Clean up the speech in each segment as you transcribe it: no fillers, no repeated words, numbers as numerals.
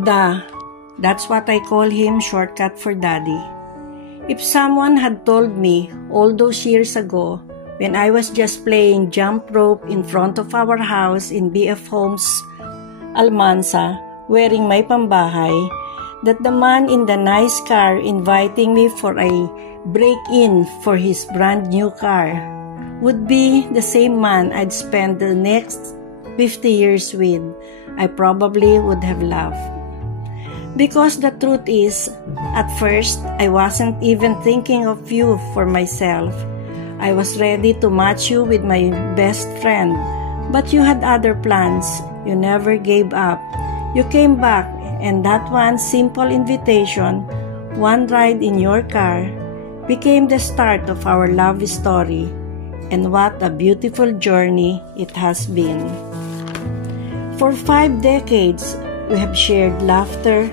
Da, that's what I call him, shortcut for Daddy. If someone had told me all those years ago, when I was just playing jump rope in front of our house in BF Homes, Almansa, wearing my pambahay, that the man in the nice car inviting me for a break-in for his brand new car would be the same man I'd spend the next 50 years with, I probably would have laughed. Because the truth is, at first, I wasn't even thinking of you for myself. I was ready to match you with my best friend, but you had other plans. You never gave up. You came back, and that one simple invitation, one ride in your car, became the start of our love story. And what a beautiful journey it has been. For 5 decades, we have shared laughter,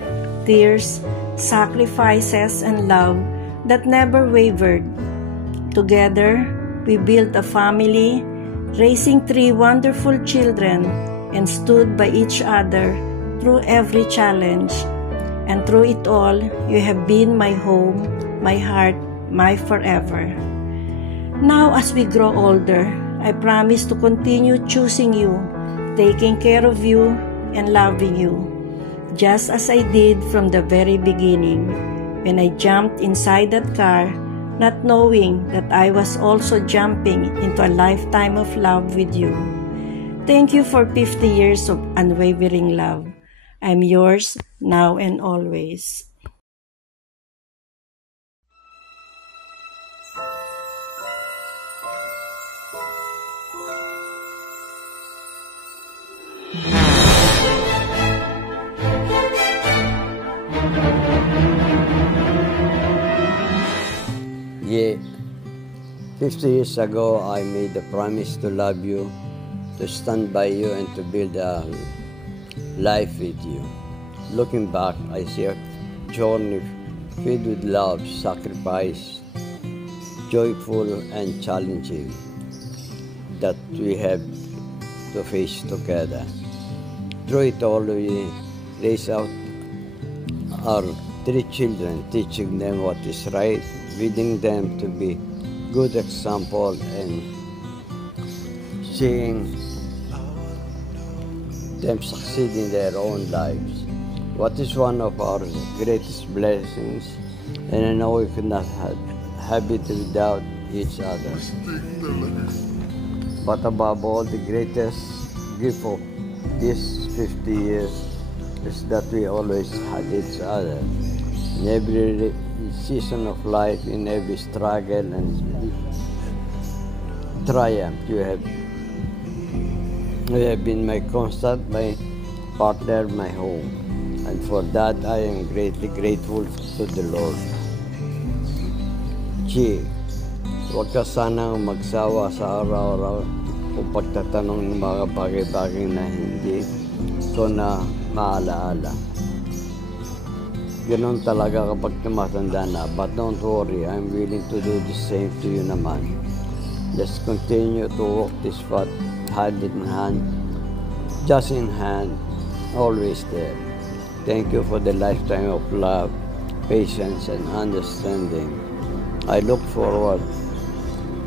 tears, sacrifices, and love that never wavered. Together, we built a family, raising 3 wonderful children, and stood by each other through every challenge. And through it all, you have been my home, my heart, my forever. Now, as we grow older, I promise to continue choosing you, taking care of you, and loving you, just as I did from the very beginning, when I jumped inside that car, not knowing that I was also jumping into a lifetime of love with you. Thank you for 50 years of unwavering love. I'm yours now and always. Yeah, 50 years ago, I made a promise to love you, to stand by you, and to build a life with you. Looking back, I see a journey filled with love, sacrifice, joyful and challenging, that we have to face together. Through it all, we raise out our 3 children, teaching them what is right, leading them to be good example, and seeing them succeed in their own lives. What is one of our greatest blessings, and I know we could not have it without each other. But above all, the greatest gift of these 50 years is that we always had each other. In every season of life, in every struggle and triumph, you have been my constant, my partner, my home. And for that, I am greatly grateful to the Lord. Chi, huwag ka sanang magsawa sa araw-araw kung pagtatanong ng mga bagay-bagay na hindi ko na maalaala. Ganon talaga kapag tumatanda na. But don't worry, I'm willing to do the same to you naman. Just continue to walk this path hand in hand, just in hand, always there. Thank you for the lifetime of love, patience, and understanding. I look forward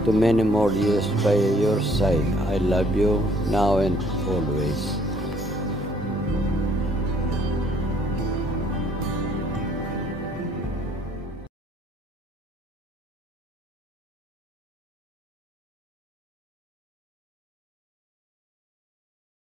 to many more years by your side. I love you now and always.